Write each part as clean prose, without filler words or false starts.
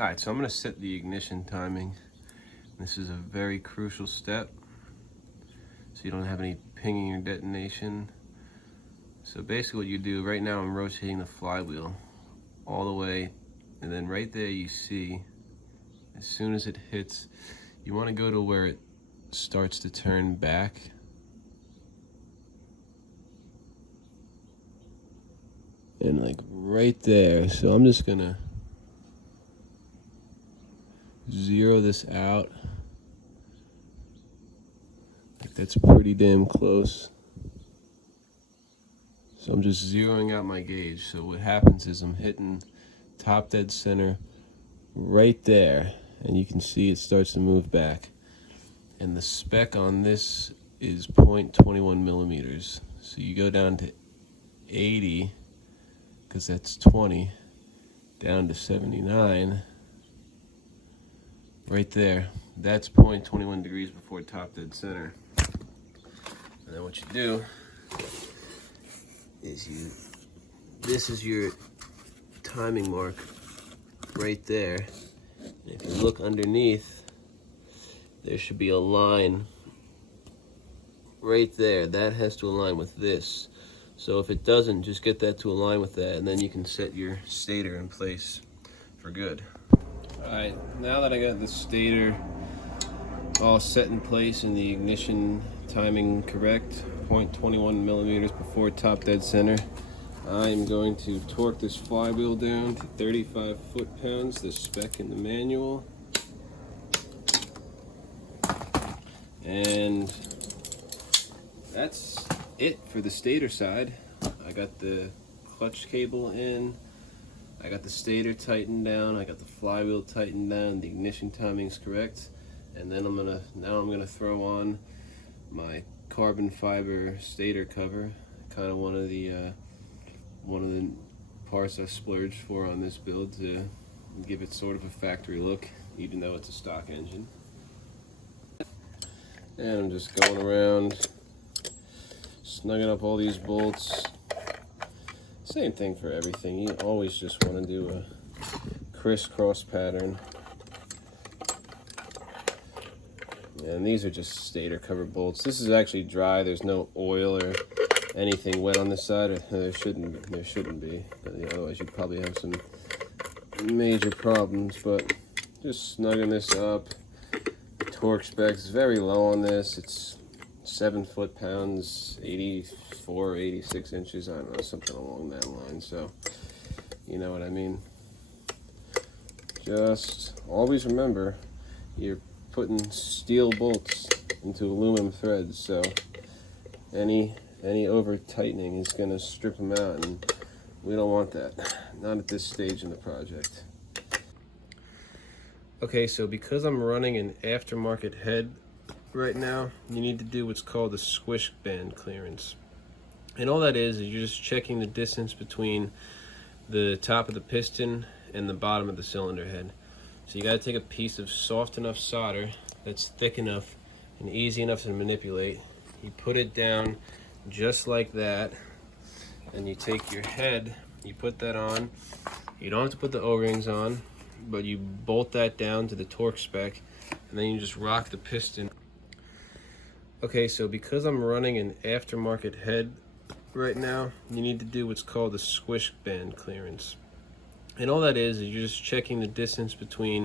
Alright, so I'm going to set the ignition timing. This is a very crucial step, so you don't have any pinging or detonation. So basically what you do, right now I'm rotating the flywheel all the way, and then right there you see, as soon as it hits, you want to go to where it starts to turn back. And like right there, so I'm just gonna zero this out. Like that's pretty damn close. So I'm just zeroing out my gauge. So what happens is I'm hitting top dead center right there, and you can see it starts to move back. And the spec on this is 0.21 millimeters. So you go down to 80, because that's 20, down to 79. Right there, that's 0.21 degrees before top dead center. And then what you do is this is your timing mark right there. And if you look underneath, there should be a line right there. That has to align with this. So if it doesn't, just get that to align with that, and then you can set your stator in place for good. Alright, now that I got the stator all set in place and the ignition timing correct, 0.21 millimeters before top dead center, I'm going to torque this flywheel down to 35 foot-pounds, the spec in the manual. And that's it for the stator side. I got the clutch cable in, I got the stator tightened down, I got the flywheel tightened down, the ignition timing's correct, and then I'm gonna throw on my carbon fiber stator cover, kind of one of the parts I splurged for on this build to give it sort of a factory look, even though it's a stock engine. And I'm just going around, snugging up all these bolts. Same thing for everything. You always just want to do a crisscross pattern. And these are just stator cover bolts. This is actually dry. There's no oil or anything wet on this side. There shouldn't be. But, otherwise you'd probably have some major problems. But just snugging this up. The torque spec is very low on this. It's 7 foot-pounds, 84, 86 inches, I don't know, something along that line, so you know what I mean. Just always remember, you're putting steel bolts into aluminum threads, so any over tightening is going to strip them out, and we don't want that, not at this stage in the project. Okay, so because I'm running an aftermarket head right now, you need to do what's called a squish band clearance. And all that is you're just checking the distance between the top of the piston and the bottom of the cylinder head. So you got to take a piece of soft enough solder that's thick enough and easy enough to manipulate. You put it down just like that, and you take your head, you put that on. You don't have to put the O-rings on, but you bolt that down to the torque spec, and then you just rock the piston. Okay, so because I'm running an aftermarket head right now, you need to do what's called a squish band clearance. And all that is you're just checking the distance between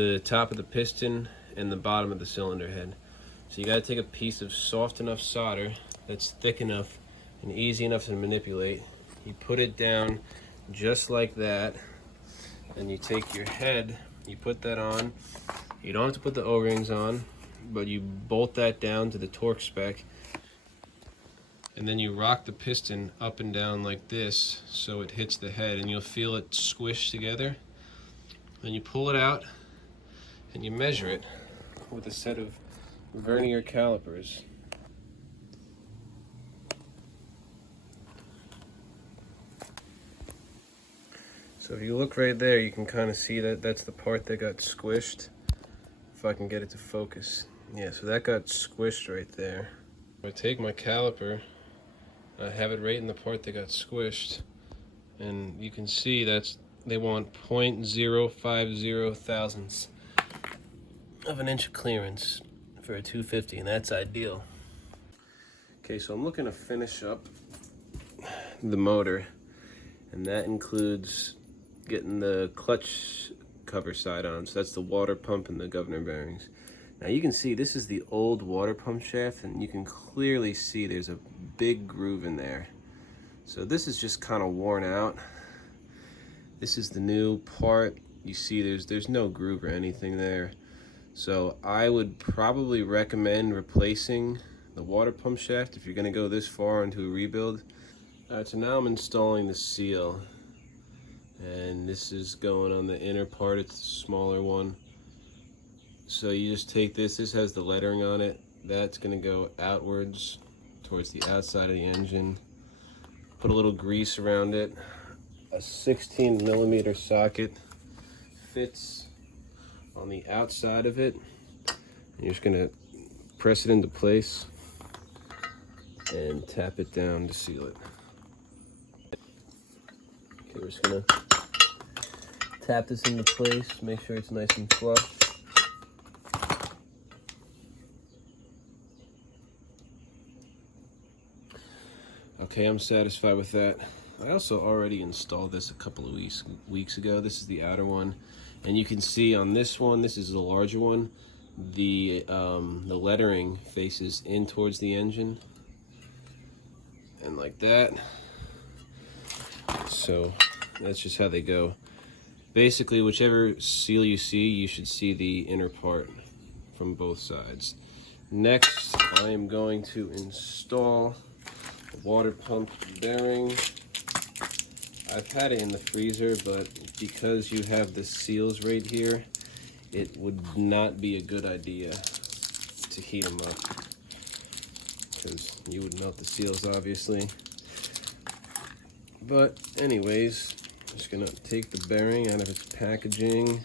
the top of the piston and the bottom of the cylinder head. So you got to take a piece of soft enough solder that's thick enough and easy enough to manipulate. You put it down just like that, and you take your head, you put that on. You don't have to put the O-rings on, but you bolt that down to the torque spec, and then you rock the piston up and down like this so it hits the head, and you'll feel it squish together. Then you pull it out and you measure it with a set of vernier calipers. So if you look right there, you can kind of see that that's the part that got squished. If I can get it to focus. Yeah, so that got squished right there. I take my caliper, I have it right in the part that got squished, and you can see that's they want 0.050 thousandths of an inch of clearance for a 250, and that's ideal. Okay, so I'm looking to finish up the motor, and that includes getting the clutch cover side on. So that's the water pump and the governor bearings. Now you can see this is the old water pump shaft, and you can clearly see there's a big groove in there. So this is just kind of worn out. This is the new part. You see there's no groove or anything there. So I would probably recommend replacing the water pump shaft if you're going to go this far into a rebuild. Alright, so now I'm installing the seal, and this is going on the inner part. It's the smaller one. So you just take this has the lettering on it. That's going to go outwards towards the outside of the engine. Put a little grease around it. A 16mm socket fits on the outside of it. And you're just going to press it into place and tap it down to seal it. Okay, we're just going to tap this into place, make sure it's nice and flush. Okay, I'm satisfied with that. I also already installed this a couple of weeks ago. This is the outer one, and you can see on this one, this is the larger one, the lettering faces in towards the engine, and like that. So that's just how they go. Basically, whichever seal you see, you should see the inner part from both sides. Next, I am going to install the water pump bearing. I've had it in the freezer, but because you have the seals right here, it would not be a good idea to heat them up, because you would melt the seals, obviously. But anyways, I'm just gonna take the bearing out of its packaging,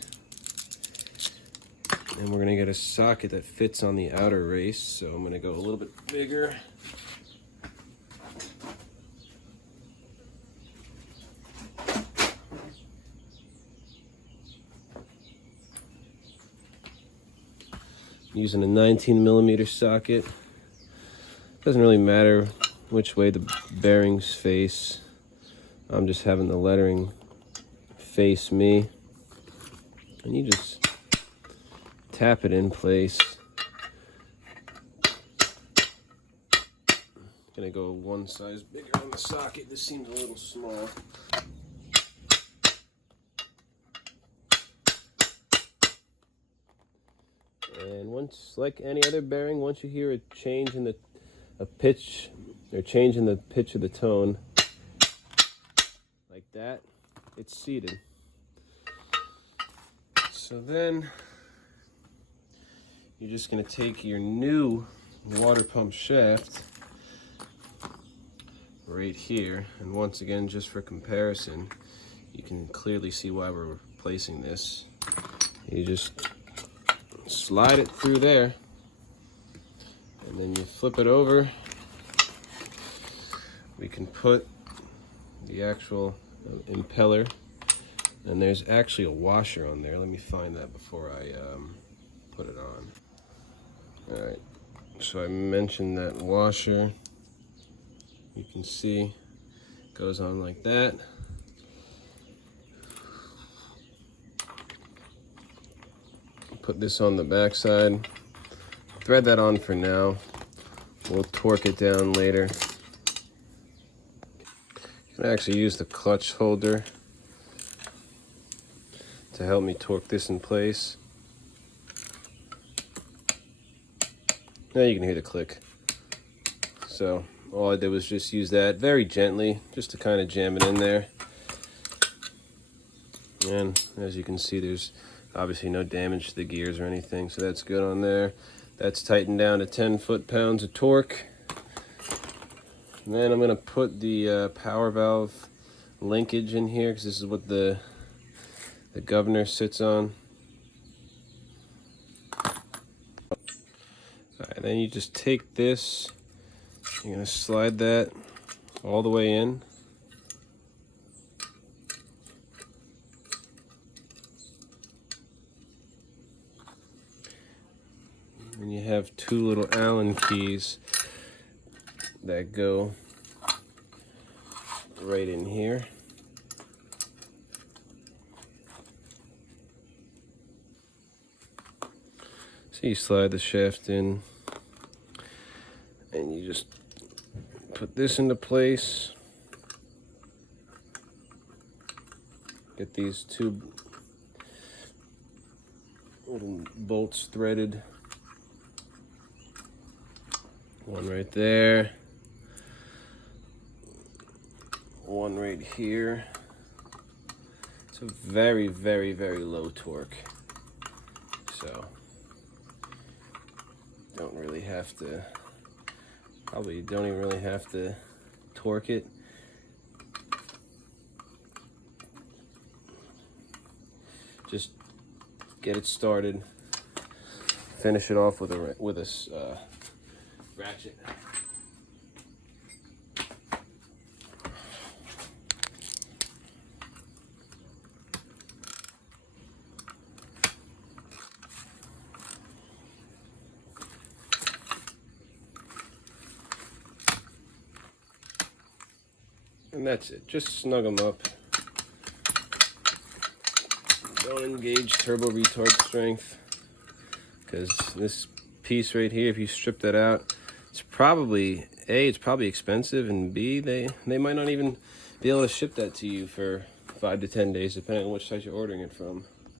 and we're gonna get a socket that fits on the outer race. So I'm gonna go a little bit bigger. Using a 19mm socket. Doesn't really matter which way the bearings face. I'm just having the lettering face me. And you just tap it in place. Gonna go one size bigger on the socket. This seems a little small. And once, like any other bearing, once you hear a change in the pitch, or change in the pitch of the tone, like that, it's seated. So then you're just going to take your new water pump shaft right here, and once again, just for comparison, you can clearly see why we're replacing this. You just slide it through there, and then you flip it over. We can put the actual impeller, and there's actually a washer on there. Let me find that before I put it on. Alright, so I mentioned that washer. You can see it goes on like that. Put this on the back side. Thread that on for now. We'll torque it down later. You can actually use the clutch holder to help me torque this in place. Now you can hear the click. So all I did was just use that very gently, just to kind of jam it in there. And as you can see, there's obviously no damage to the gears or anything, so that's good on there. That's tightened down to 10 foot-pounds of torque. And then I'm going to put the power valve linkage in here, because this is what the governor sits on. Alright, then you just take this, you're going to slide that all the way in. And you have two little Allen keys that go right in here. So you slide the shaft in and you just put this into place. Get these two little bolts threaded. One right there. One right here. It's a very, very, very low torque. So don't really have to, probably don't even really have to torque it. Just get it started, finish it off with a ratchet. And that's it. Just snug them up. Don't engage turbo retard strength, because this piece right here, if you strip that out, it's probably A, it's probably expensive, and B, they might not even be able to ship that to you for 5 to 10 days, depending on which site you're ordering it from.